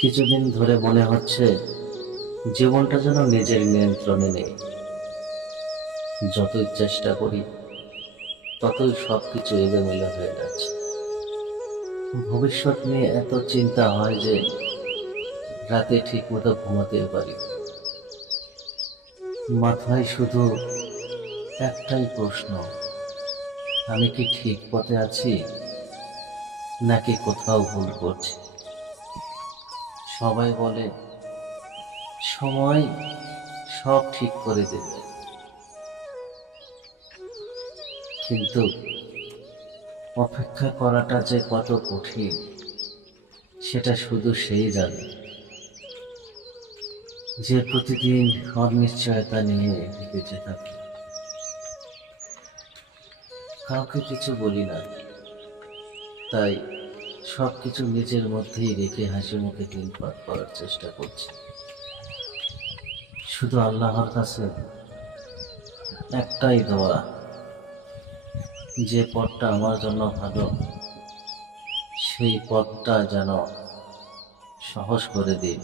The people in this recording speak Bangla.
কিছুদিন ধরে মনে হচ্ছে জীবনটা যেন নিজের নিয়ন্ত্রণে নেই। যতই চেষ্টা করি ততই সবকিছু এলোমেলো হয়ে যাচ্ছে। ভবিষ্যৎ নিয়ে এত চিন্তা হয় যে রাতে ঠিকমতো ঘুমাতেও পারি না। মাথায় শুধু একটাই প্রশ্ন, আমি কি ঠিক পথে আছি নাকি কোথাও ভুল করছি? সবাই বলে সময় সব ঠিক করে দেবে, কিন্তু অপেক্ষা করাটা যে কত কঠিন সেটা শুধু সেই জানে যে প্রতিদিন অনিশ্চয়তা নিয়ে বেঁচে থাকে। কাউকে কিছু বলি না, তাই সবকিছু নিজের মধ্যেই রেখে হাসি মুখে দিন পার করার চেষ্টা করছি। শুধু আল্লাহর কাছে একটাই দোয়া, যে পথটা আমার জন্য ভালো সেই পথটা যেন সহজ করে দিন।